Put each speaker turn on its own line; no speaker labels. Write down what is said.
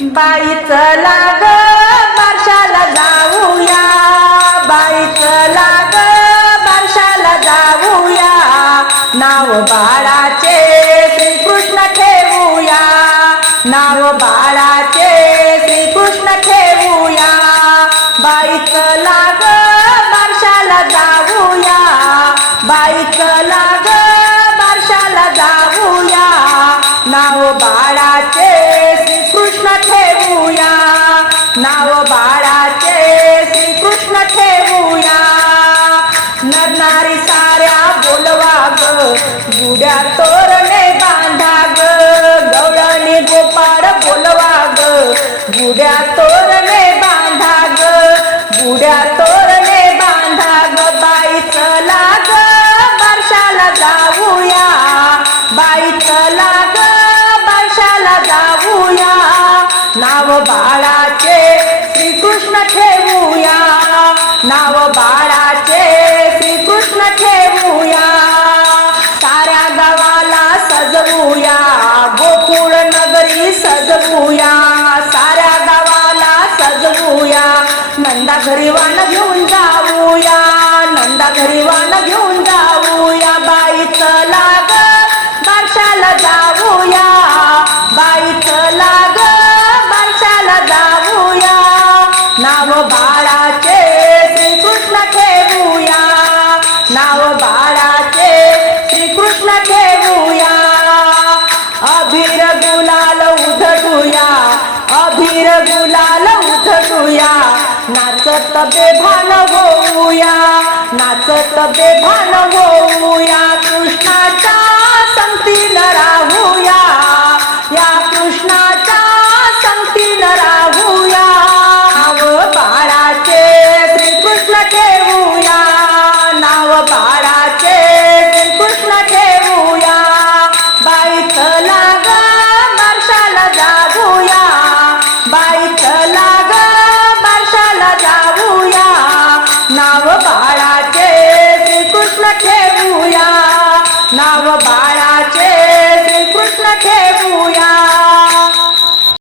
बाई चला ग बारशाला जाऊया. बाई चला ग बारशाला जाऊया. नाव बाळाचे श्रीकृष्ण ठेवूया. नाव बाळाचे श्रीकृष्ण ठेवूया. बाई चला ग बारशाला जाऊया. बाई चला नारी साऱ्या बोलवा ग गुड्या तोरणे बांधा ग गवळणी गोपाळ बोलवा ग गुड्या तोरणे बांधा ग गुड्या तोरणे बांधा ग बाई चला ग बारशाला जाऊया बाई चला ग बारशाला जाऊया नाव बाळाचे श्रीकृष्ण ठेवूया नाव बाळ घरी वाण घेऊन जाऊया नंदा घरी वाण घेऊन जाऊया बाईच लाग बारशाला जाऊया बाईच लाग बारशाला जाऊया. नाव बाळाचे नाचत बेभान होऊया नाचत बेभान होऊया कृष्णाच्या संगती नरा नाव बाळाचे श्रीकृष्ण ठेवूया. नाव बाळाचे श्रीकृष्ण खेळ